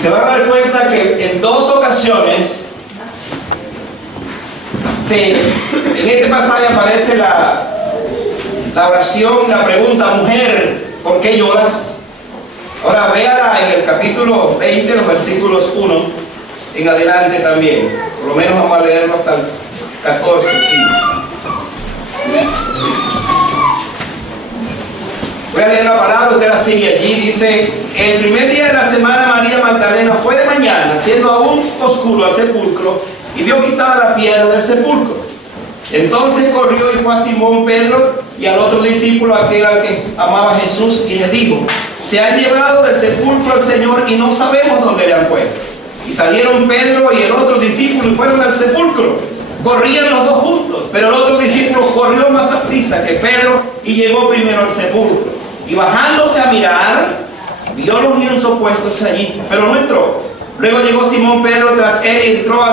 se van a dar cuenta que en dos ocasiones en este pasaje aparece la oración, la pregunta: mujer, ¿por qué lloras? Ahora véala en el capítulo 20, los versículos 1 en adelante también. Por lo menos vamos a leerlo hasta el 14, 15. Voy a leer la palabra, usted la sigue allí. Dice: el primer día de la semana, María Magdalena fue de mañana, siendo aún oscuro, al sepulcro, y vio quitada la piedra del sepulcro. Entonces corrió y fue a Simón Pedro y al otro discípulo, aquel al que amaba a Jesús, y les dijo: se han llevado del sepulcro al Señor y no sabemos dónde le han puesto. Y salieron Pedro y el otro discípulo y fueron al sepulcro. Corrían los dos juntos, pero el otro discípulo corrió más a prisa que Pedro y llegó primero al sepulcro. Y bajándose a mirar, vio los lienzos puestos allí, pero no entró. Luego llegó Simón Pedro tras él y entró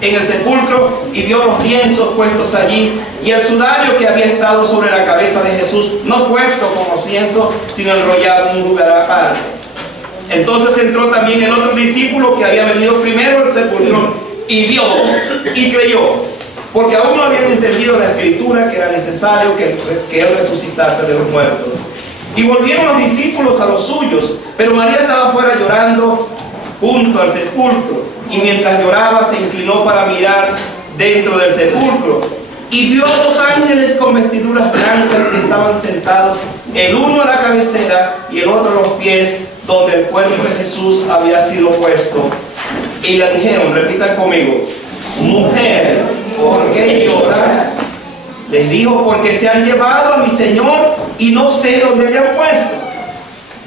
en el sepulcro y vio los lienzos puestos allí y el sudario que había estado sobre la cabeza de Jesús, no puesto con los lienzos, sino enrollado en un lugar aparte. Entonces entró también el otro discípulo que había venido primero al sepulcro y vio y creyó, porque aún no habían entendido la escritura que era necesario que él resucitase de los muertos. Y volvieron los discípulos a los suyos, pero María estaba afuera llorando junto al sepulcro, y mientras lloraba se inclinó para mirar dentro del sepulcro, y vio a dos ángeles con vestiduras blancas que estaban sentados, el uno a la cabecera y el otro a los pies, donde el cuerpo de Jesús había sido puesto. Y le dijeron, repitan conmigo: mujer, ¿por qué lloras? Les dijo: porque se han llevado a mi Señor y no sé dónde le han puesto.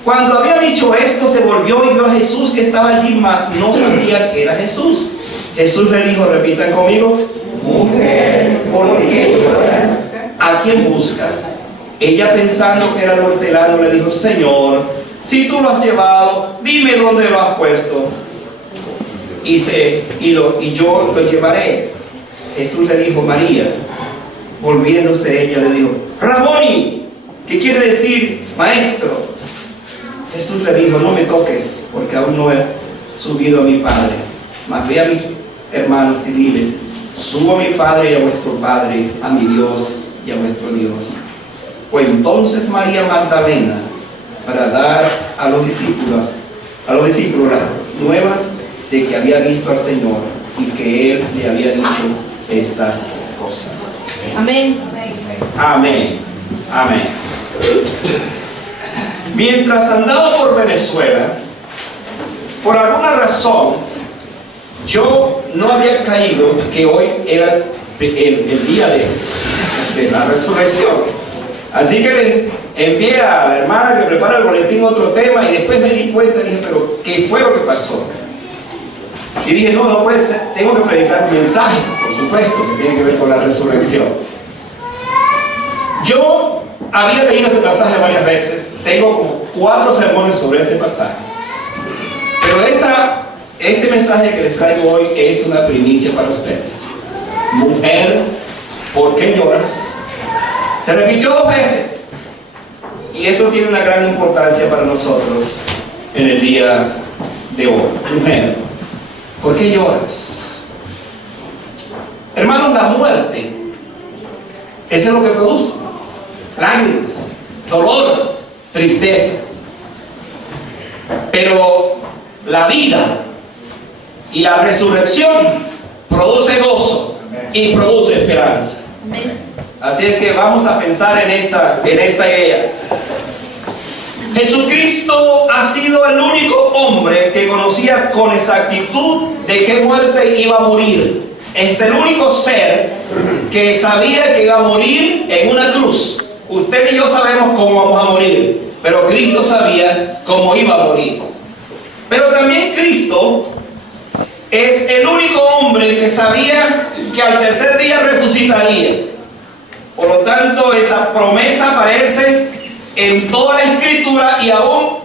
Cuando había dicho esto, se volvió y vio a Jesús que estaba allí, mas no sabía que era Jesús. Jesús le dijo, repitan conmigo: mujer, ¿por qué lloras? ¿A quién buscas? Ella, pensando que era el hortelano, le dijo: Señor, si tú lo has llevado, dime dónde lo has puesto y yo lo llevaré. Jesús le dijo: María. Volviéndose ella le dijo: Raboni, ¿qué quiere decir maestro? Jesús le dijo: no me toques, porque aún no he subido a mi Padre, mas ve a mis hermanos y diles: subo a mi Padre y a vuestro Padre, a mi Dios y a vuestro Dios. Pues entonces María Magdalena, para dar a los discípulos las nuevas de que había visto al Señor y que Él le había dicho estas cosas. Amén. Amén. Amén. Mientras andaba por Venezuela, por alguna razón, yo no había caído que hoy era el día de la resurrección. Así que le envié a la hermana que prepara el boletín otro tema y después me di cuenta y dije: pero ¿qué fue lo que pasó? Y dije: no puede ser, tengo que predicar un mensaje, por supuesto, que tiene que ver con la resurrección. Yo había leído este pasaje varias veces, tengo como 4 sermones sobre este pasaje, pero este mensaje que les traigo hoy es una primicia para ustedes. Mujer, ¿por qué lloras? Se repitió 2 veces, y esto tiene una gran importancia para nosotros en el día de hoy. Mujer, ¿por qué lloras? Hermanos, la muerte, eso es lo que produce lágrimas, dolor, tristeza. Pero la vida y la resurrección produce gozo y produce esperanza. Así es que vamos a pensar en esta idea. Jesucristo ha sido el único hombre que conocía con exactitud de qué muerte iba a morir. Es el único ser que sabía que iba a morir en una cruz. Usted y yo sabemos cómo vamos a morir, pero Cristo sabía cómo iba a morir. Pero también Cristo es el único hombre que sabía que al tercer día resucitaría. Por lo tanto, esa promesa aparece en toda la Escritura y aún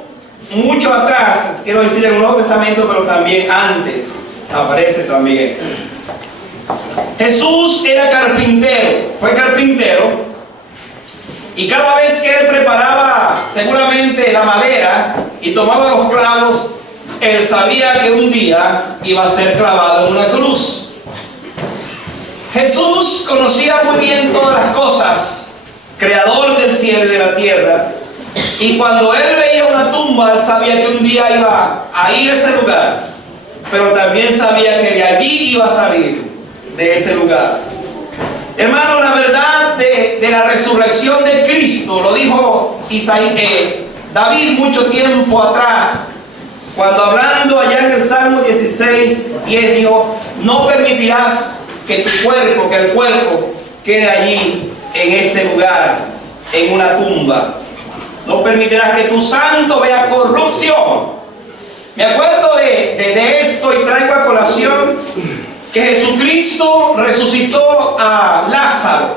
mucho atrás, quiero decir en el Nuevo Testamento, pero también antes aparece también. Jesús era carpintero, fue carpintero, y cada vez que él preparaba seguramente la madera y tomaba los clavos, él sabía que un día iba a ser clavado en una cruz. Jesús conocía muy bien todas las cosas, creador del cielo y de la tierra, y cuando él veía una tumba, él sabía que un día iba a ir a ese lugar, pero también sabía que de allí iba a salir, de ese lugar. Hermano, la verdad de la resurrección de Cristo, lo dijo David mucho tiempo atrás, cuando hablando allá en el Salmo 16:10 dijo: no permitirás que el cuerpo quede allí en este lugar, en una tumba. No permitirás que tu santo vea corrupción. Me acuerdo de esto y traigo a colación que Jesucristo resucitó a Lázaro,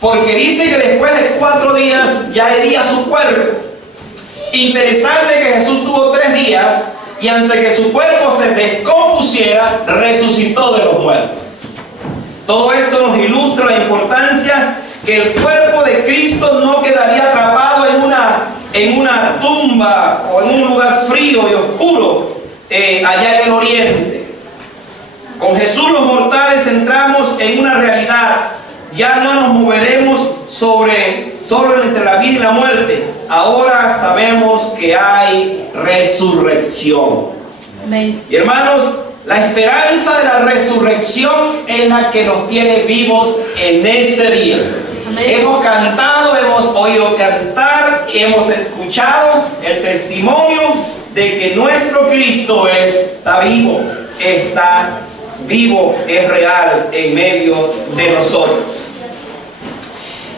porque dice que después de 4 días ya hería su cuerpo. Interesante que Jesús tuvo 3 días y antes que su cuerpo se descompusiera, resucitó de los muertos. Todo esto nos ilustra la importancia que el cuerpo de Cristo no quedaría atrapado en una tumba o en un lugar frío y oscuro allá en el oriente. Con Jesús los mortales entramos en una realidad. Ya no nos moveremos solo entre la vida y la muerte. Ahora sabemos que hay resurrección. Amén. Y hermanos, la esperanza de la resurrección es la que nos tiene vivos en este día. Amén. Hemos cantado, hemos oído cantar, hemos escuchado el testimonio de que nuestro Cristo está vivo, es real en medio de nosotros.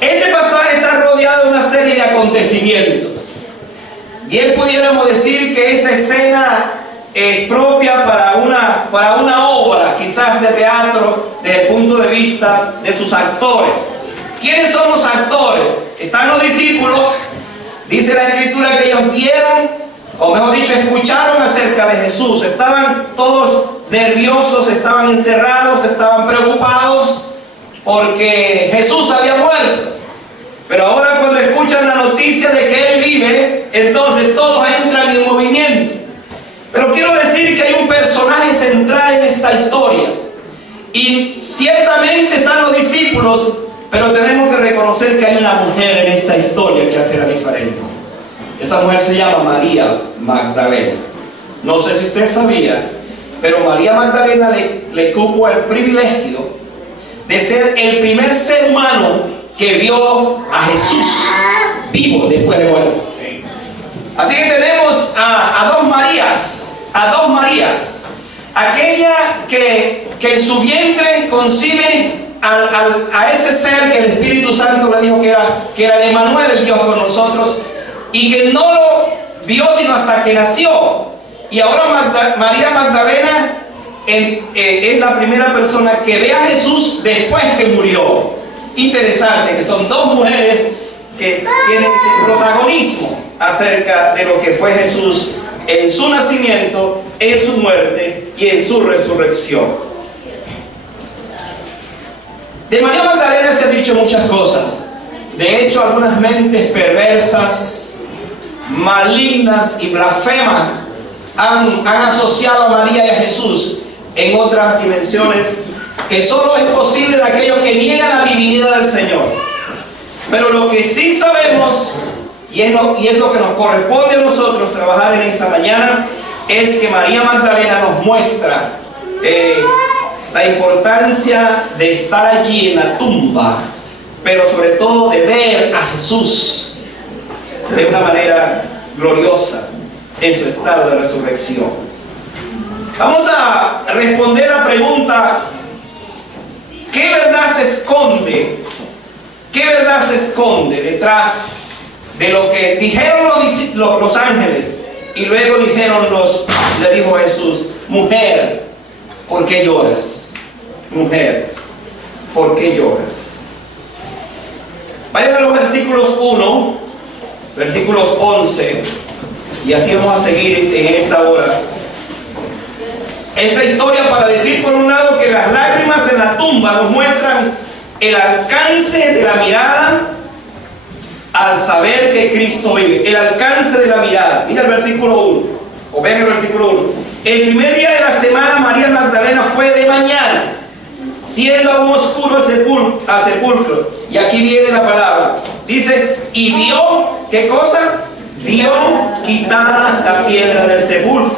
Este pasaje está rodeado de una serie de acontecimientos. Bien pudiéramos decir que esta escena es propia para una obra, quizás de teatro, desde el punto de vista de sus actores. ¿Quiénes son los actores? Están los discípulos. Dice la Escritura que ellos vieron, o mejor dicho, escucharon acerca de Jesús. Estaban todos nerviosos, estaban encerrados, estaban preocupados porque Jesús había muerto. Pero ahora cuando escuchan la noticia de que Él vive, entonces todos entran en movimiento. Pero quiero decir que hay un personaje central en esta historia. Y ciertamente están los discípulos, pero tenemos que reconocer que hay una mujer en esta historia que hace la diferencia. Esa mujer se llama María Magdalena. No sé si usted sabía, pero María Magdalena le cupo el privilegio de ser el primer ser humano que vio a Jesús vivo después de muerto. Así que tenemos a dos Marías, aquella que en su vientre concibe a ese ser que el Espíritu Santo le dijo que era el Emmanuel, el Dios con nosotros, y que no lo vio sino hasta que nació. Y ahora María Magdalena es la primera persona que ve a Jesús después que murió. Interesante que son dos mujeres que tienen protagonismo acerca de lo que fue Jesús en su nacimiento, en su muerte y en su resurrección. De María Magdalena se han dicho muchas cosas. De hecho, algunas mentes perversas, malignas y blasfemas han asociado a María y a Jesús en otras dimensiones que solo es posible de aquellos que niegan la divinidad del Señor. Pero lo que sí sabemos, y es lo que nos corresponde a nosotros trabajar en esta mañana, es que María Magdalena nos muestra la importancia de estar allí en la tumba, pero sobre todo de ver a Jesús de una manera gloriosa en su estado de resurrección. Vamos a responder la pregunta: ¿qué verdad se esconde? ¿Qué verdad se esconde detrás de lo que dijeron los ángeles? Y luego le dijo Jesús: mujer, ¿por qué lloras? Mujer, ¿por qué lloras? Vayan a los versículos 1, versículos 11, y así vamos a seguir en esta hora. Esta historia para decir, por un lado, que las lágrimas en la tumba nos muestran el alcance de la mirada al saber que Cristo vive. El alcance de la mirada. Mira el versículo 1. O vean el versículo 1. El primer día de la semana María Magdalena fue de mañana, siendo aún oscuro al sepulcro. Y aquí viene la palabra. Dice, y vio, ¿qué cosa? Vio quitada la piedra del sepulcro.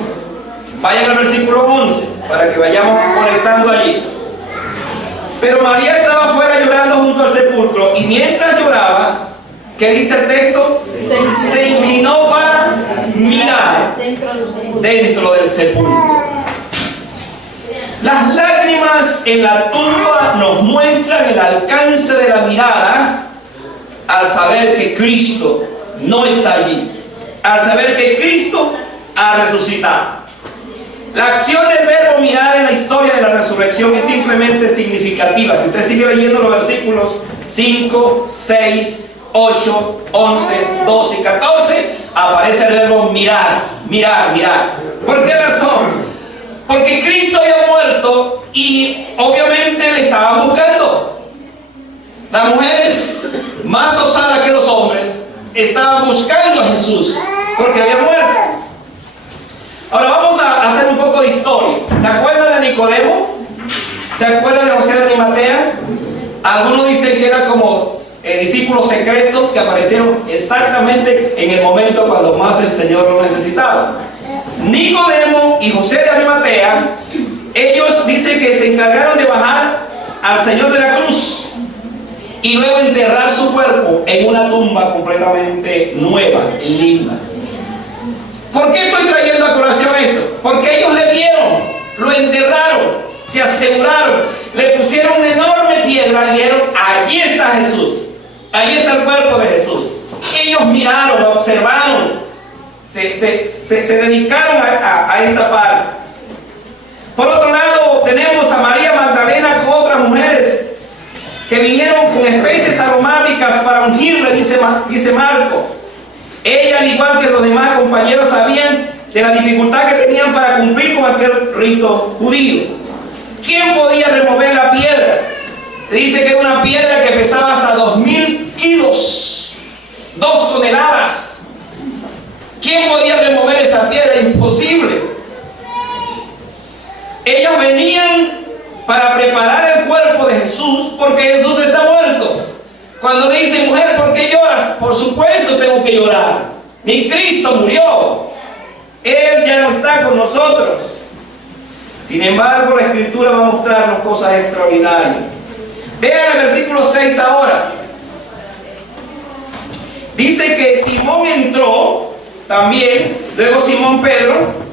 Vayan al versículo 11, para que vayamos conectando allí. Pero María estaba afuera llorando junto al sepulcro, y mientras lloraba, ¿qué dice el texto? Se inclinó para mirar dentro del sepulcro. Las lágrimas en la tumba nos muestran el alcance de la mirada al saber que Cristo no está allí, al saber que Cristo ha resucitado. La acción del verbo mirar en la historia de la resurrección es simplemente significativa. Si usted sigue leyendo los versículos 5, 6, 8, 11, 12 y 14, aparece el verbo mirar, mirar, mirar. ¿Por qué razón? Porque Cristo había muerto y obviamente le estaban buscando. Las mujeres más osadas que los hombres estaban buscando a Jesús porque había muerto. Ahora vamos a hacer un poco de historia. ¿Se acuerdan de Nicodemo? ¿Se acuerdan de José de Arimatea? Algunos dicen que eran como discípulos secretos que aparecieron exactamente en el momento cuando más el Señor lo necesitaba. Nicodemo y José de Arimatea, ellos dicen que se encargaron de bajar al Señor de la cruz y luego enterrar su cuerpo en una tumba completamente nueva, linda. ¿Por qué estoy trayendo a colación esto? Porque ellos le vieron, lo enterraron, se aseguraron, le pusieron una enorme piedra y dijeron, allí está Jesús, allí está el cuerpo de Jesús. Ellos miraron, lo observaron, se dedicaron a esta parte. Por otro lado, tenemos a María Magdalena con otras mujeres que vinieron con especies aromáticas para ungirle, dice Marco. Ella, al igual que los demás compañeros, sabían de la dificultad que tenían para cumplir con aquel rito judío. ¿Quién podía remover la piedra? Se dice que era una piedra que pesaba hasta 2000 kilos, 2 toneladas. ¿Quién podía remover esa piedra? Imposible. Ellos venían para preparar el cuerpo de Jesús porque Jesús está muerto. Cuando le dicen, mujer, ¿por qué lloras? Por supuesto tengo que llorar. Mi Cristo murió. Él ya no está con nosotros. Sin embargo, la Escritura va a mostrarnos cosas extraordinarias. Vean el versículo 6 ahora. Dice que Simón entró también, luego Simón Pedro.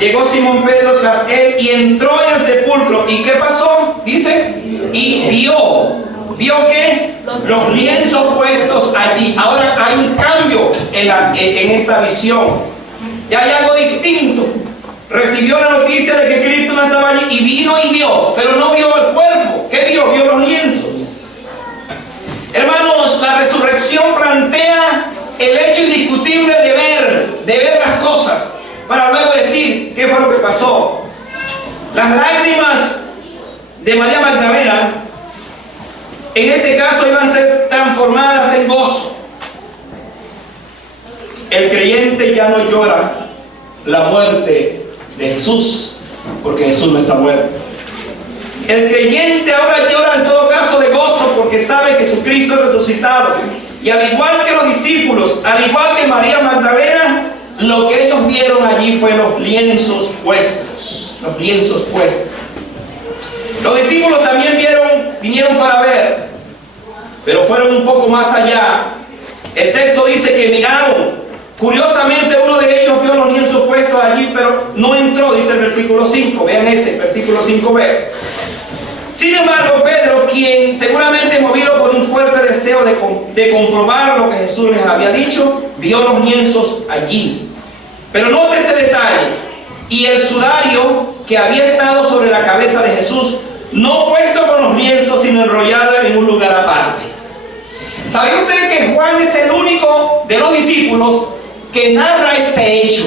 Llegó Simón Pedro tras él y entró en el sepulcro. ¿Y qué pasó? Dice, y vio. ¿Vio qué? Los lienzos puestos allí. Ahora hay un cambio en esta visión. Ya hay algo distinto. Recibió la noticia de que Cristo no estaba allí y vino y vio, pero no vio el cuerpo. ¿Qué vio? Vio los lienzos. Hermanos, la resurrección plantea el hecho indiscutible de ver las cosas, para luego decir qué fue lo que pasó. Las lágrimas de María Magdalena en este caso iban a ser transformadas en gozo. El creyente ya no llora la muerte de Jesús, porque Jesús no está muerto. El creyente ahora llora en todo caso de gozo, porque sabe que Jesucristo es resucitado. Y al igual que los discípulos, al igual que María Magdalena, lo que ellos vieron allí fue los lienzos puestos. Los lienzos puestos. Los discípulos también vinieron para ver, pero fueron un poco más allá. El texto dice que miraron. Curiosamente, uno de ellos vio los lienzos puestos allí, pero no entró, dice el versículo 5. Vean ese, versículo 5b. Sin embargo, Pedro, quien seguramente movido por un fuerte deseo de comprobar lo que Jesús les había dicho, vio los lienzos allí. Pero note este detalle. Y el sudario que había estado sobre la cabeza de Jesús, no puesto con los lienzos, sino enrollado en un lugar aparte. ¿Sabía usted que Juan es el único de los discípulos que narra este hecho?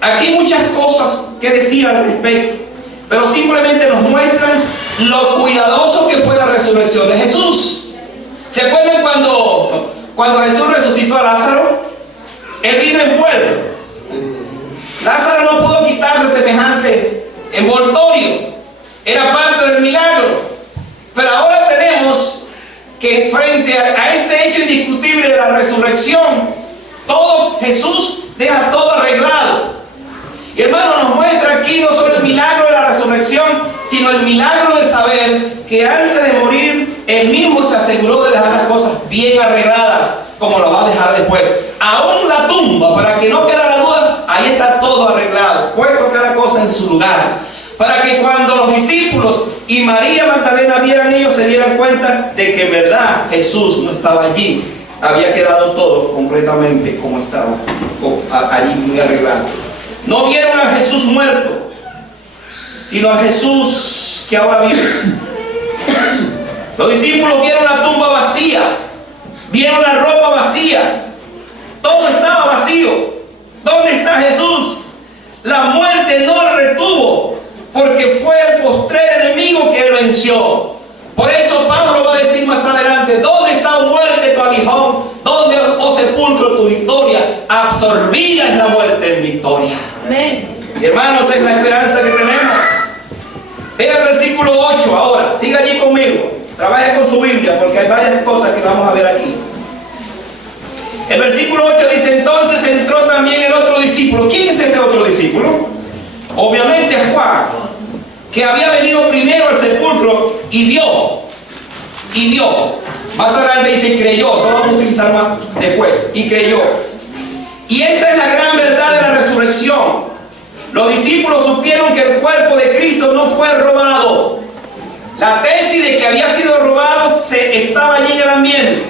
Aquí hay muchas cosas que decir al respecto, pero simplemente nos muestran lo cuidadoso que fue la resurrección de Jesús. ¿Se acuerdan cuando Jesús resucitó a Lázaro? Él vino en vuelo. era parte del milagro. Pero ahora tenemos que frente a este hecho indiscutible de la resurrección, Jesús deja todo arreglado. Y hermano, nos muestra aquí no solo el milagro de la resurrección, sino el milagro de saber que antes de morir, Él mismo se aseguró de dejar las cosas bien arregladas, como lo va a dejar después. Aún la tumba, para que no quedara duda, ahí está todo arreglado, puesto cada cosa en su lugar. Para que cuando los discípulos y María Magdalena vieran ellos, se dieran cuenta de que en verdad Jesús no estaba allí. Había quedado todo completamente como estaba, allí muy arreglado. No vieron a Jesús muerto, sino a Jesús que ahora vive. Los discípulos vieron la tumba vacía, vieron la ropa vacía, todo estaba vacío. ¿Dónde está Jesús? La muerte no lo retuvo, porque fue el postrer enemigo que Él venció. Por eso Pablo va a decir más adelante: ¿dónde está, oh muerte, tu aguijón? ¿Dónde, oh sepulcro, tu victoria? Absorbida es la muerte en victoria. Amén. Y hermanos, es la esperanza que tenemos. Vea el versículo 8 ahora. Siga allí conmigo. Trabaje con su Biblia, porque hay varias cosas que vamos a ver aquí. El versículo 8 dice: entonces entró también el otro discípulo. ¿Quién es este otro discípulo? Obviamente Juan, que había venido primero al sepulcro y vio. Más adelante dice creyó, eso vamos a utilizar más después. Y creyó. Y esa es la gran verdad de la resurrección. Los discípulos supieron que el cuerpo de Cristo no fue robado. La tesis de que había sido robado estaba allí en el ambiente.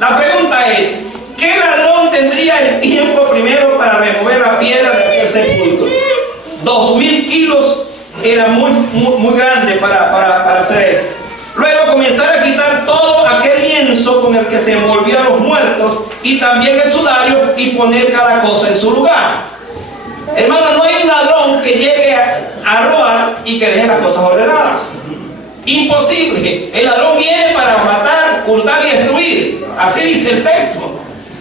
La pregunta es: ¿qué ladrón tendría el tiempo primero para remover la piedra de aquel sepulcro? 2000 kilos era muy grande para hacer eso. Luego comenzar a quitar todo aquel lienzo con el que se envolvían los muertos y también el sudario, y poner cada cosa en su lugar. Hermano, no hay un ladrón que llegue a robar y que deje las cosas ordenadas. Imposible. El ladrón viene para matar, hurtar y destruir. Así dice el texto.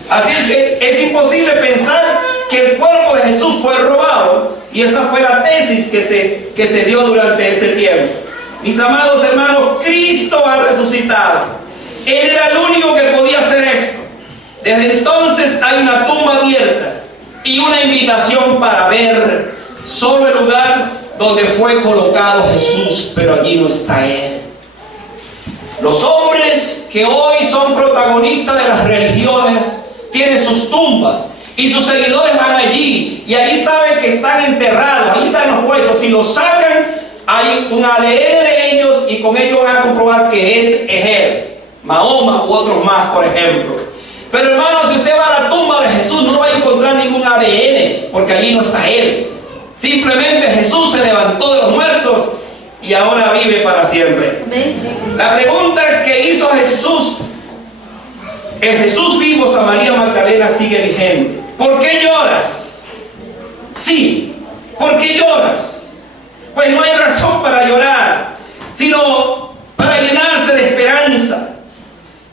Así es que es imposible pensar que el cuerpo de Jesús fue robado. Y esa fue la tesis que se dio durante ese tiempo. Mis amados hermanos, Cristo ha resucitado. Él era el único que podía hacer esto. Desde entonces hay una tumba abierta y una invitación para ver solo el lugar donde fue colocado Jesús, pero allí no está Él. Los hombres que hoy son protagonistas de las religiones tienen sus tumbas y sus seguidores van allí y allí saben que están enterrados, ahí están los huesos. Si los sacan, hay un ADN de ellos y con ellos van a comprobar que es Él, Mahoma u otros más, por ejemplo. Pero hermano, si usted va a la tumba de Jesús, no va a encontrar ningún ADN, porque allí no está Él. Simplemente Jesús se levantó de los muertos y ahora vive para siempre. La pregunta que hizo Jesús, el Jesús vivo a María Magdalena, sigue vigente. ¿Por qué lloras? Sí, ¿por qué lloras? Pues no hay razón para llorar, sino para llenarse de esperanza.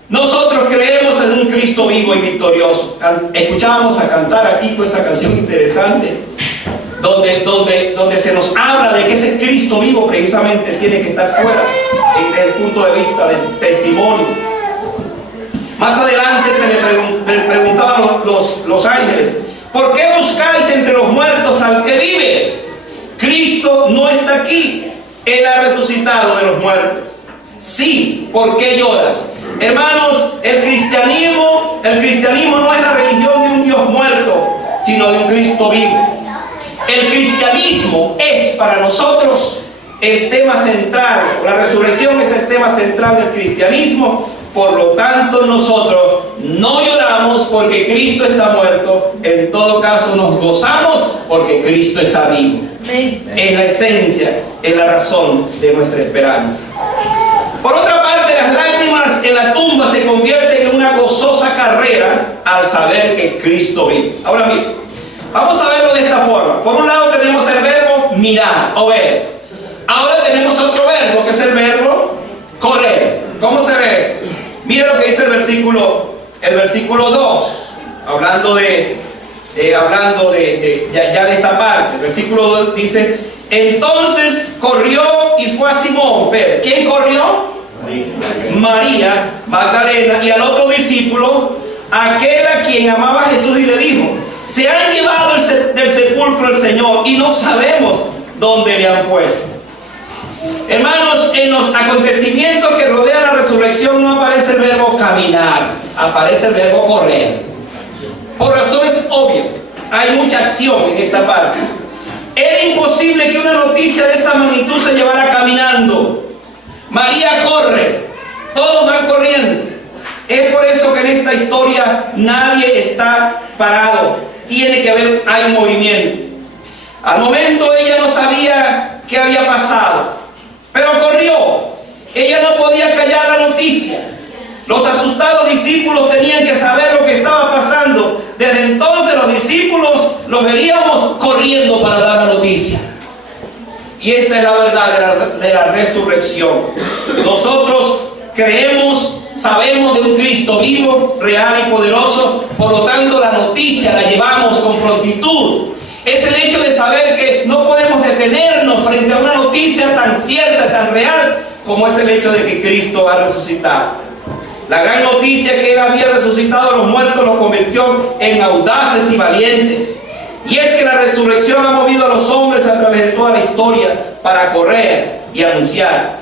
Nosotros creemos en un Cristo vivo y victorioso. Escuchábamos a cantar aquí pues esa canción interesante, donde se nos habla de que ese Cristo vivo precisamente tiene que estar fuera desde el punto de vista del testimonio. Más adelante le preguntaban los ángeles: ¿por qué buscáis entre los muertos al que vive? Cristo no está aquí, Él ha resucitado de los muertos. Sí, ¿por qué lloras? Hermanos, el cristianismo no es la religión de un Dios muerto, sino de un Cristo vivo. El cristianismo es para nosotros el tema central. La resurrección es el tema central del cristianismo. Por lo tanto, nosotros no lloramos porque Cristo está muerto. En todo caso, nos gozamos porque Cristo está vivo. Es la esencia, es la razón de nuestra esperanza. Por otra parte, las lágrimas en la tumba se convierten en una gozosa carrera al saber que Cristo vive. Ahora bien, vamos a verlo de esta forma. Por un lado tenemos el verbo mirar o ver. Ahora tenemos otro verbo que es el verbo correr. ¿Cómo se ve eso? Mira lo que dice el versículo 2, hablando de hablando ya de esta parte. El versículo 2 dice: entonces corrió y fue a Simón Pedro. ¿Quién corrió? María Magdalena, y al otro discípulo, aquel a quien amaba Jesús, y le dijo: se han llevado del sepulcro el Señor y no sabemos dónde le han puesto. Hermanos, en los acontecimientos que rodean la resurrección no aparece el verbo caminar, aparece el verbo correr. Por razones obvias, hay mucha acción en esta parte. Era imposible que una noticia de esa magnitud se llevara caminando. María corre, todos van corriendo. Es por eso que en esta historia nadie está parado. Tiene que haber, hay movimiento. Al momento ella no sabía qué había pasado, pero corrió. Ella no podía callar la noticia. Los asustados discípulos tenían que saber lo que estaba pasando. Desde entonces los discípulos los veríamos corriendo para dar la noticia. Y esta es la verdad de la resurrección. Nosotros creemos, sabemos de un Cristo vivo, real y poderoso. Por lo tanto, la noticia la llevamos con prontitud. Es el hecho de saber que no podemos detenernos frente a una noticia tan cierta, tan real, como es el hecho de que Cristo ha resucitado. La gran noticia que Él había resucitado a los muertos lo convirtió en audaces y valientes. Y es que la resurrección ha movido a los hombres a través de toda la historia para correr y anunciar.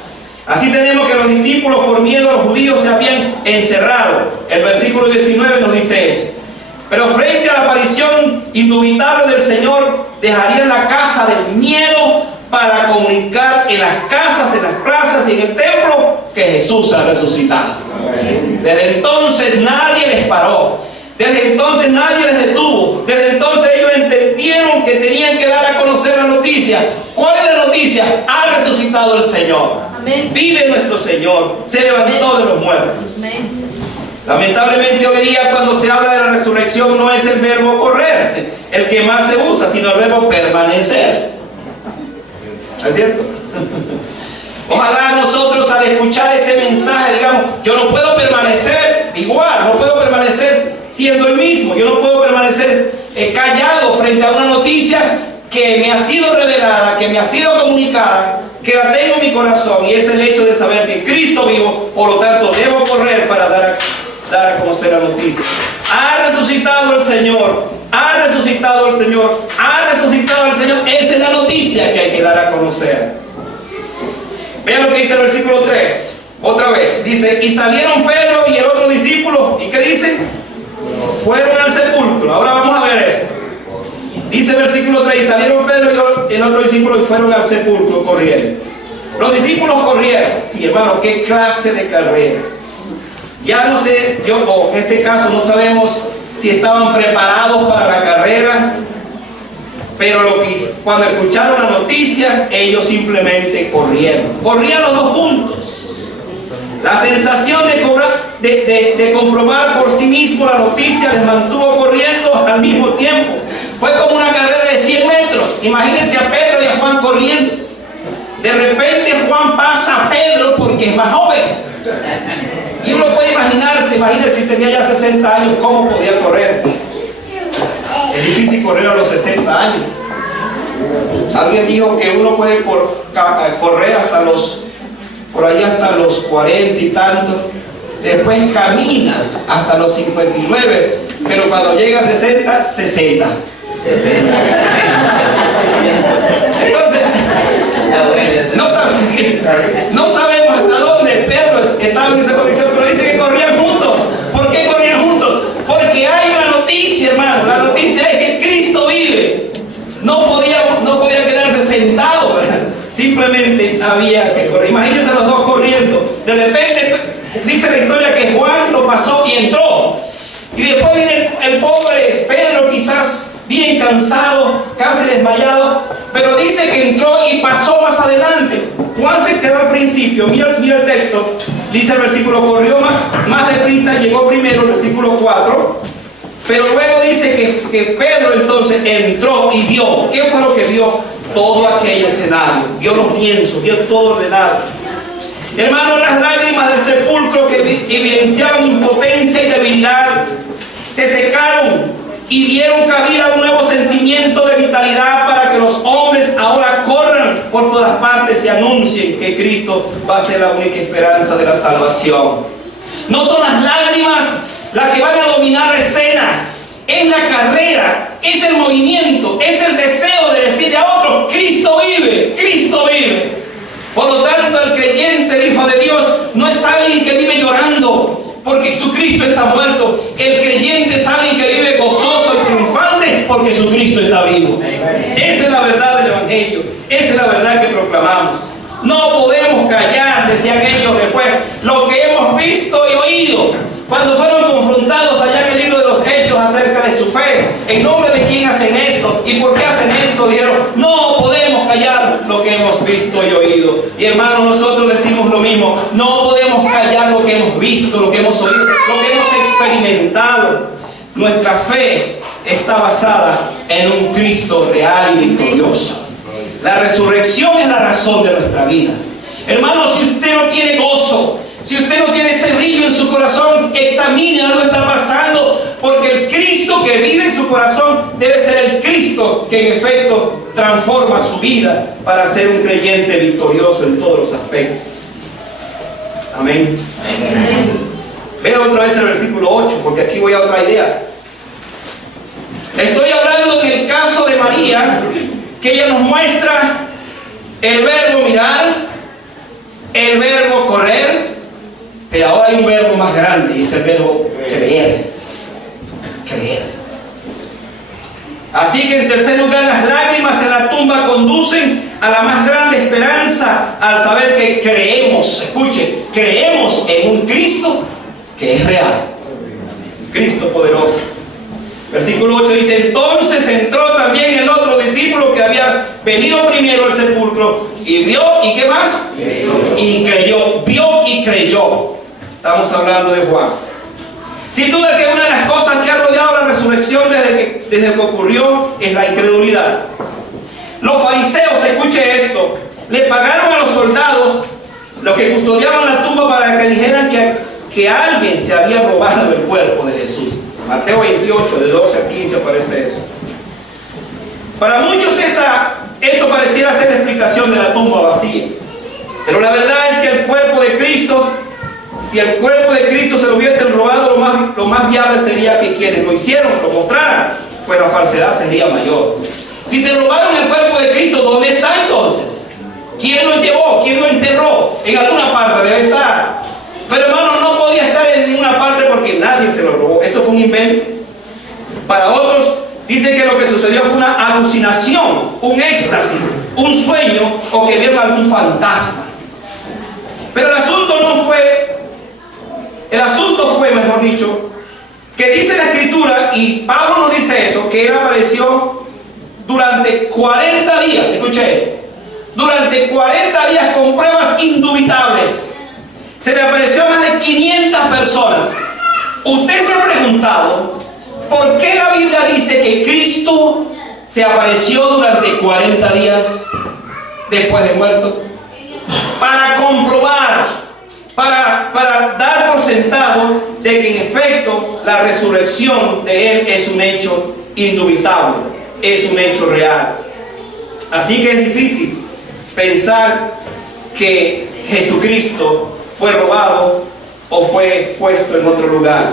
Así tenemos que los discípulos, por miedo a los judíos, se habían encerrado. El versículo 19 nos dice eso. Pero frente a la aparición indubitable del Señor, dejarían la casa del miedo para comunicar en las casas, en las plazas y en el templo que Jesús ha resucitado. Desde entonces nadie les paró. Desde entonces nadie les detuvo. Desde entonces ellos entendieron que tenían que dar a conocer la noticia. ¿Cuál es la noticia? Ha resucitado el Señor. Amén. Vive nuestro Señor. Se levantó Amén. De los muertos. Amén. Lamentablemente hoy día, cuando se habla de la resurrección, no es el verbo correr el que más se usa, sino el verbo permanecer. ¿Es cierto? Ojalá nosotros, al escuchar este mensaje, digamos: yo no puedo permanecer igual, no puedo permanecer siendo el mismo, yo no puedo permanecer callado frente a una noticia que me ha sido revelada, que me ha sido comunicada, que la tengo en mi corazón, y es el hecho de saber que Cristo vivo. Por lo tanto, debo correr para dar a conocer la noticia. Ha resucitado el Señor, ha resucitado el Señor, ha resucitado el Señor. Esa es la noticia que hay que dar a conocer. Vean lo que dice el versículo 3. Otra vez, dice: y salieron Pedro y el otro discípulo. ¿Y qué dice? Fueron al sepulcro. Ahora vamos a ver esto. Dice el versículo 3: y salieron Pedro y el otro discípulo y fueron al sepulcro corriendo. Los discípulos corrieron. Y hermano, qué clase de carrera. Ya no sé, en este caso no sabemos si estaban preparados para la carrera, pero cuando escucharon la noticia, ellos simplemente corrieron. Corrían los dos juntos. La sensación de comprobar por sí mismo la noticia les mantuvo corriendo al mismo tiempo. Fue como una carrera de 100 metros. Imagínense a Pedro y a Juan corriendo. De repente Juan pasa a Pedro porque es más joven. Y uno puede imagínense si tenía ya 60 años, cómo podía correr. Es difícil correr a los 60 años. Alguien dijo que uno puede correr por ahí hasta los 40 y tantos. Después camina hasta los 59. Pero cuando llega a 60, 60. Entonces, no sabemos hasta dónde Pedro estaba en esa condición, pero dice que corrían juntos. ¿Por qué corrían juntos? Porque hay una noticia, hermano. La noticia es que Cristo vive. No podía quedarse sentado, ¿verdad? Simplemente había que correr. Imagínense los dos corriendo. De repente dice la historia que Juan lo pasó y entró. Y después viene el pobre Pedro, quizás bien cansado, casi desmayado, pero dice que entró y pasó más adelante. Juan se quedó al principio. Mira el texto. Dice el versículo: corrió más deprisa, llegó primero, el versículo 4. Pero luego dice que Pedro entonces entró y vio. ¿Qué fue lo que vio? Todo aquel escenario. Vio los lienzos, vio todo ordenado. Hermanos, las lágrimas del sepulcro que evidenciaban impotencia y debilidad se secaron y dieron cabida a un nuevo sentimiento de vitalidad para que los hombres ahora corran por todas partes y anuncien que Cristo va a ser la única esperanza de la salvación. No son las lágrimas las que van a dominar la escena, es la carrera, es el movimiento, es el deseo de decirle a otros: Cristo vive, Cristo vive. Por lo tanto, el creyente, el Hijo de Dios, no es alguien que vive llorando porque Jesucristo está muerto. El creyente es alguien que vive gozoso y triunfante porque Jesucristo está vivo. Esa es la verdad del Evangelio, esa es la verdad que proclamamos. No podemos callar, decían ellos después, lo que hemos visto y oído. Cuando fueron confrontados allá en el libro de los Hechos acerca de su fe, ¿en nombre de quién hacen esto? ¿Y por qué hacen esto? Dijeron: no podemos callar lo que hemos visto y oído. Y hermanos, nosotros decimos lo mismo: no podemos callar lo que hemos visto, lo que hemos oído, lo que hemos experimentado. Nuestra fe está basada en un Cristo real y victorioso. La resurrección es la razón de nuestra vida. Hermanos, si usted no tiene gozo, si usted no tiene ese brillo en su corazón, examine algo está pasando, porque el Cristo que vive en su corazón debe ser el Cristo que en efecto transforma su vida para ser un creyente victorioso en todos los aspectos. Amén. Amén. Vea otra vez el versículo 8, porque aquí voy a otra idea. Estoy hablando en el caso de María, que ella nos muestra el verbo mirar, el verbo correr, pero ahora hay un verbo más grande y es el verbo creer. Creer. Así que en tercer lugar, las lágrimas en la tumba conducen a la más grande esperanza al saber que creemos, escuchen, creemos en un Cristo que es real, Cristo poderoso. Versículo 8 dice: entonces entró también el otro discípulo que había venido primero al sepulcro y vio, ¿y qué más? Y creyó, vio y creyó. Estamos hablando de Juan. Sin duda que una de las cosas que ha rodeado la resurrección desde que ocurrió es la incredulidad. Los fariseos, escuche esto, le pagaron a los soldados, los que custodiaban la tumba, para que dijeran que alguien se había robado el cuerpo de Jesús. Mateo 28, de 12 a 15 aparece eso. Para muchos esto pareciera ser la explicación de la tumba vacía. Pero la verdad es que el cuerpo de Cristo, si el cuerpo de Cristo se lo hubiesen robado, lo más viable sería que quienes lo hicieron lo mostraran, pues la falsedad sería mayor. Si se robaron el cuerpo de Cristo, ¿dónde está entonces? ¿Quién lo llevó? ¿Quién lo enterró? En alguna parte debe estar. Pero hermano, no podía estar en ninguna parte porque nadie se lo robó. Eso fue un invento. Para otros, dice que lo que sucedió fue una alucinación, un éxtasis, un sueño, o que vieron algún fantasma. Pero el asunto fue, mejor dicho, que dice la Escritura, y Pablo nos dice eso, que él apareció durante 40 días, escucha esto, durante 40 días con pruebas indubitables. Se le apareció a más de 500 personas. ¿Usted se ha preguntado por qué la Biblia dice que Cristo se apareció durante 40 días después de muerto? Para comprobar, para dar por sentado de que en efecto la resurrección de Él es un hecho indubitable, es un hecho real. Así que es difícil pensar que Jesucristo fue robado o fue puesto en otro lugar.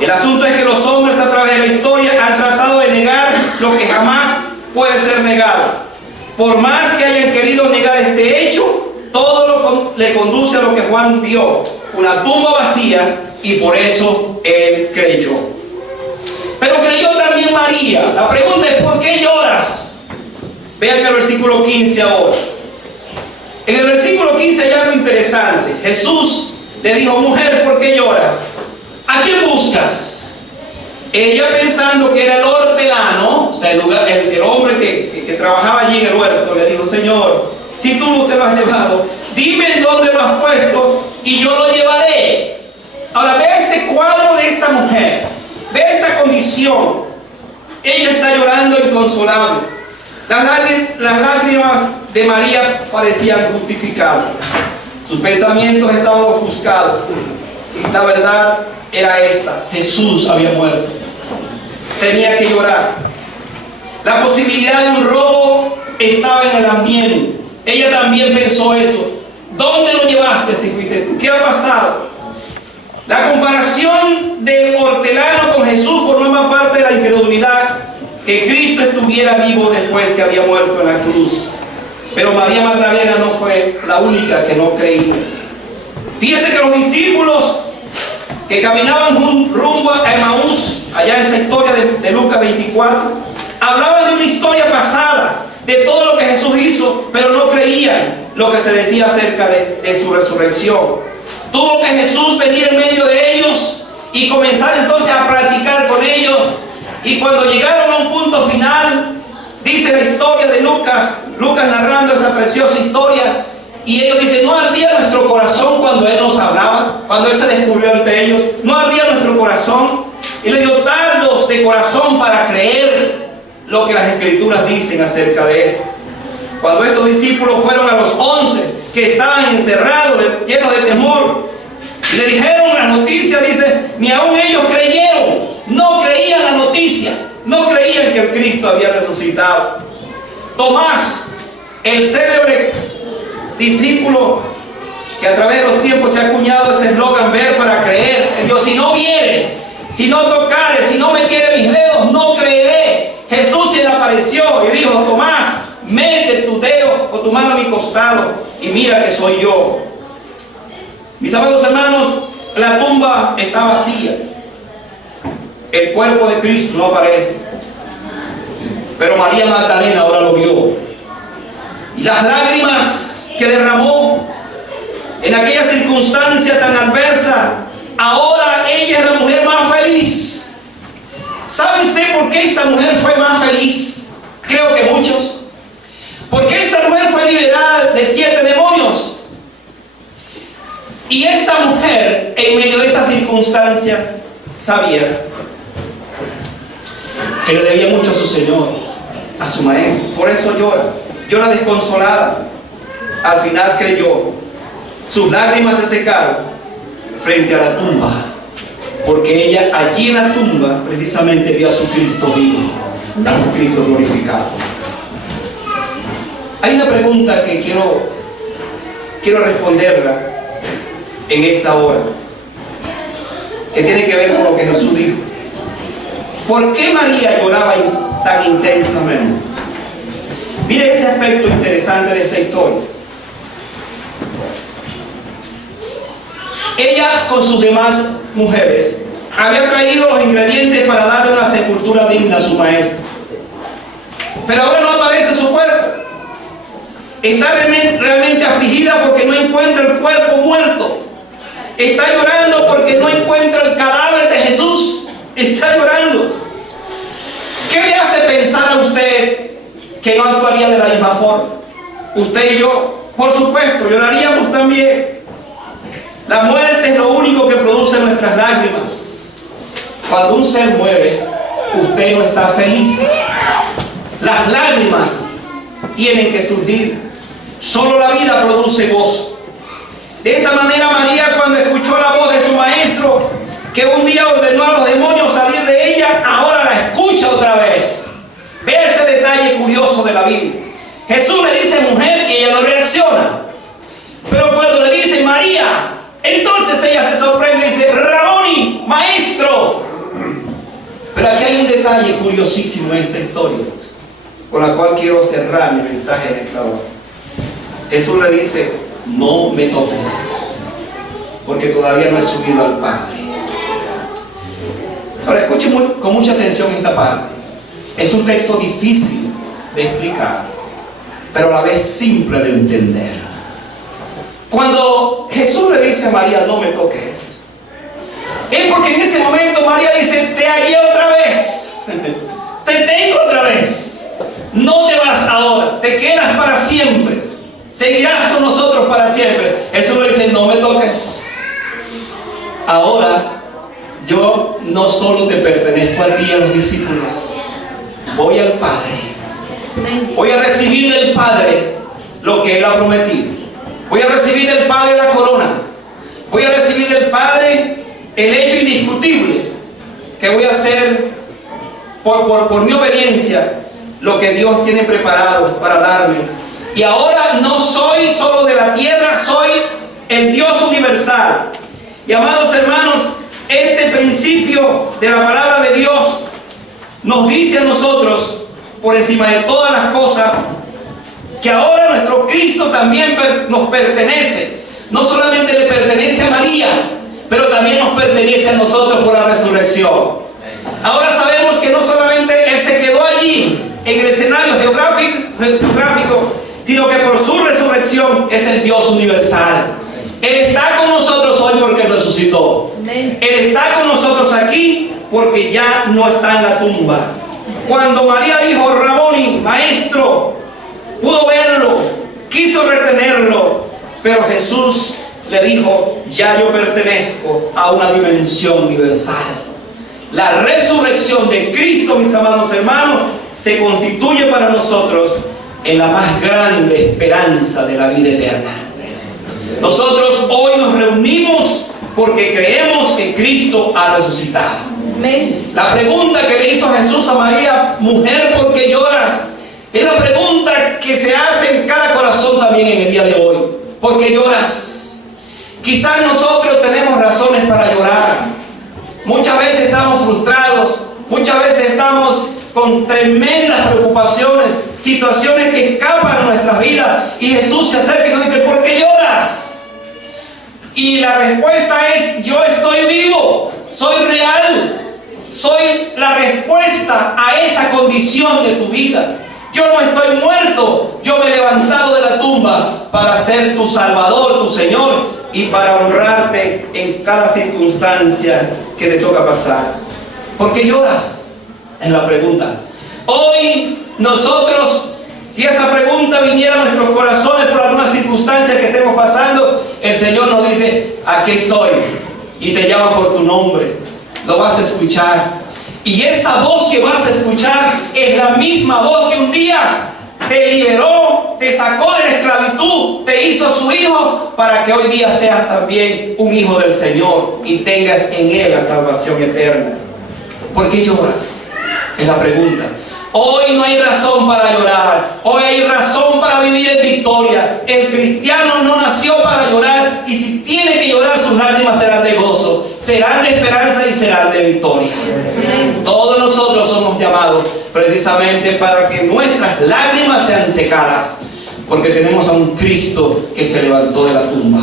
El asunto es que los hombres a través de la historia han tratado de negar lo que jamás puede ser negado. Por más que hayan querido negar este hecho, todo le conduce a lo que Juan vio, una tumba vacía, y por eso él creyó. Pero creyó también María. La pregunta es: ¿por qué lloras? Vean el versículo 15 ahora. En el versículo 15 hay algo interesante. Jesús le dijo: mujer, ¿por qué lloras? ¿A quién buscas? Ella, pensando que era el hortelano, o sea, el hombre que trabajaba allí en el huerto, le dijo: Señor, si tú no te lo has llevado, dime dónde lo has puesto y yo lo llevaré. Ahora, ve este cuadro de esta mujer, ve esta condición. Ella está llorando inconsolable. Las lágrimas de María parecían justificadas. Sus pensamientos estaban ofuscados. La verdad era esta: Jesús había muerto. tenía que llorar. La posibilidad de un robo estaba en el ambiente. Ella también pensó eso. ¿Dónde lo llevaste si fuiste tú? ¿Qué ha pasado? La comparación del hortelano con Jesús formaba parte de la incredulidad que Cristo estuviera vivo después que había muerto en la cruz. Pero María Magdalena no fue la única que no creía. Fíjese que los discípulos que caminaban rumbo a Emaús, allá en esa historia de Lucas 24, hablaban de una historia pasada, de todo lo que Jesús hizo, pero no creían lo que se decía acerca de su resurrección. Tuvo que Jesús venir en medio de ellos y comenzar entonces a platicar con ellos. Y cuando llegaron a un punto final, dice la historia de Lucas narrando esa preciosa historia, y ellos dicen: ¿no ardía nuestro corazón cuando Él nos hablaba? Cuando Él se descubrió ante ellos, ¿no ardía nuestro corazón? Y le dio dardos de corazón para creer lo que las Escrituras dicen acerca de esto. Cuando estos discípulos fueron a los 11 que estaban encerrados, llenos de temor, y le dijeron la noticia, dice, ni aún ellos creyeron, no creían la noticia, no creían que el Cristo había resucitado. Tomás, el célebre discípulo que a través de los tiempos se ha acuñado ese eslogan: ver para creer. En Dios, si no viere, si no tocare, si no metiere mis dedos, no creeré. Jesús se le apareció y dijo: Tomás, mete tu dedo o tu mano a mi costado y mira que soy yo. Mis amados hermanos, la tumba está vacía. El cuerpo de Cristo no aparece. Pero María Magdalena ahora lo vio. Y las lágrimas que derramó en aquella circunstancia tan adversa, ahora ella es la mujer más feliz. ¿Sabe usted por qué esta mujer fue más feliz? Creo que muchos. Porque esta mujer fue liberada de 7 demonios. Y esta mujer, en medio de esa circunstancia, sabía que le debía mucho a su Señor, a su Maestro. Por eso llora desconsolada. Al final creyó. Sus lágrimas se secaron frente a la tumba, porque ella allí en la tumba precisamente vio a su Cristo vivo, a su Cristo glorificado. Hay una pregunta que quiero responderla en esta hora, que tiene que ver con lo que Jesús dijo. ¿Por qué María lloraba tan intensamente? Mire este aspecto interesante de esta historia. Ella, con sus demás mujeres, había traído los ingredientes para darle una sepultura digna a su Maestro. Pero ahora no aparece su cuerpo. Está realmente afligida porque no encuentra el cuerpo muerto. Está llorando porque no encuentra el cadáver de Jesús. Está llorando. ¿Qué le hace pensar a usted que no actuaría de la misma forma? Usted y yo, por supuesto, lloraríamos también. La muerte es lo único que produce nuestras lágrimas. Cuando un ser muere, usted no está feliz. Las lágrimas tienen que surgir. Solo la vida produce gozo. De esta manera María, cuando escuchó la voz de su Maestro, que un día ordenó a los demonios salir de ella, ahora la escucha otra vez. Vea este detalle curioso de la Biblia. Jesús le dice mujer y ella no reacciona. Pero cuando le dice María, entonces ella se sorprende y dice: Raboni, Maestro. Pero aquí hay un detalle curiosísimo en esta historia, con la cual quiero cerrar mi mensaje en esta hora. Jesús le dice: no me toques, porque todavía no he subido al Padre. Ahora escuchen con mucha atención esta parte. Es un texto difícil de explicar, pero a la vez simple de entender. Cuando Jesús le dice a María: no me toques, es porque en ese momento María dice: te hallé otra vez, te tengo otra vez, no te vas ahora, te quedas para siempre, seguirás con nosotros para siempre. Jesús le dice: no me toques, ahora yo no solo te pertenezco a ti y a los discípulos, voy al Padre, voy a recibir del Padre lo que Él ha prometido. Voy a recibir del Padre la corona. Voy a recibir del Padre el hecho indiscutible que voy a ser por mi obediencia lo que Dios tiene preparado para darme. Y ahora no soy solo de la tierra, soy el Dios universal. Y amados hermanos, este principio de la palabra de Dios nos dice a nosotros, por encima de todas las cosas, que ahora nuestro Cristo también nos pertenece. No solamente le pertenece a María, pero también nos pertenece a nosotros por la resurrección. Ahora sabemos que no solamente Él se quedó allí en el escenario geográfico, sino que por su resurrección es el Dios universal. Él está con nosotros hoy porque resucitó. Él está con nosotros aquí porque ya no está en la tumba. Cuando María dijo, Raboni, maestro, pudo verlo, quiso retenerlo, pero Jesús le dijo, ya yo pertenezco a una dimensión universal. La resurrección de Cristo, mis amados hermanos, se constituye para nosotros en la más grande esperanza de la vida eterna. Nosotros hoy nos reunimos porque creemos que Cristo ha resucitado. La pregunta que le hizo Jesús a María, mujer, ¿por qué lloras?, es la pregunta que se hace en cada corazón también en el día de hoy. ¿Por qué lloras? Quizás nosotros tenemos razones para llorar. Muchas veces estamos frustrados, muchas veces estamos con tremendas preocupaciones, situaciones que escapan a nuestras vidas, y Jesús se acerca y nos dice, ¿por qué lloras? Y la respuesta es, yo estoy vivo, soy real, soy la respuesta a esa condición de tu vida. Yo no estoy muerto, yo me he levantado de la tumba para ser tu Salvador, tu Señor, y para honrarte en cada circunstancia que te toca pasar. ¿Por qué lloras? Es la pregunta. Hoy nosotros, si esa pregunta viniera a nuestros corazones por alguna circunstancia que estemos pasando, el Señor nos dice, aquí estoy, y te llama por tu nombre, lo vas a escuchar. Y esa voz que vas a escuchar es la misma voz que un día te liberó, te sacó de la esclavitud, te hizo su hijo, para que hoy día seas también un hijo del Señor y tengas en Él la salvación eterna. ¿Por qué lloras? Es la pregunta. Hoy no hay razón para llorar, hoy hay razón para vivir en victoria. El cristiano no nació para llorar, y si tiene que llorar, sus lágrimas serán de gozo, serán de esperanza y serán de victoria. Todos nosotros somos llamados precisamente para que nuestras lágrimas sean secadas, porque tenemos a un Cristo que se levantó de la tumba.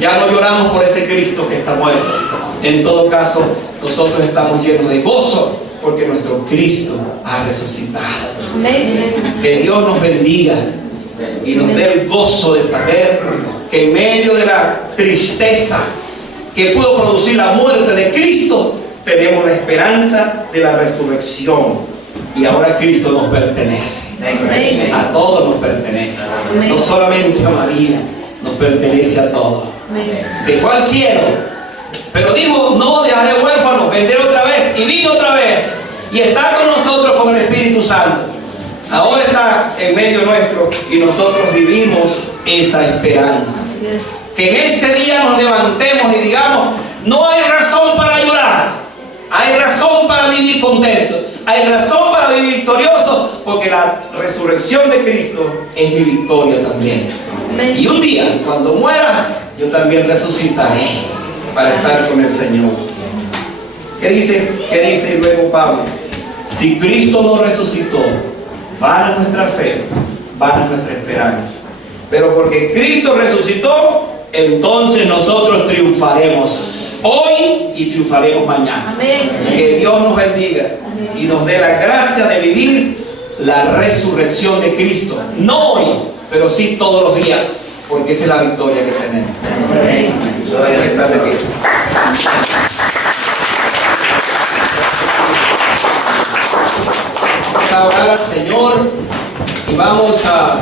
Ya no lloramos por ese Cristo que está muerto. En todo caso, nosotros estamos llenos de gozo porque nuestro Cristo ha resucitado. Que Dios nos bendiga y nos dé el gozo de saber que en medio de la tristeza que pudo producir la muerte de Cristo, tenemos la esperanza de la resurrección. Y ahora Cristo nos pertenece. A todos nos pertenece. No solamente a María, nos pertenece a todos. Se fue al cielo, pero dijo, no dejaré huérfanos, vendré otra vez, y vino otra vez, y está con nosotros con el Espíritu Santo. Ahora está en medio nuestro, y nosotros vivimos esa esperanza. Que en este día nos levantemos y digamos, no hay razón para llorar, hay razón para vivir contento, hay razón para vivir victorioso, porque la resurrección de Cristo es mi victoria también. Y un día, cuando muera, yo también resucitaré para estar con el Señor. ¿Qué dice luego Pablo? Si Cristo no resucitó, vana nuestra fe, vana nuestra esperanza. Pero porque Cristo resucitó, entonces nosotros triunfaremos hoy y triunfaremos mañana. Amén. Que Dios nos bendiga y nos dé la gracia de vivir la resurrección de Cristo. No hoy, pero sí todos los días, porque esa es la victoria que tenemos. Amén. Vamos a estar de pie. Vamos a orar al Señor y vamos a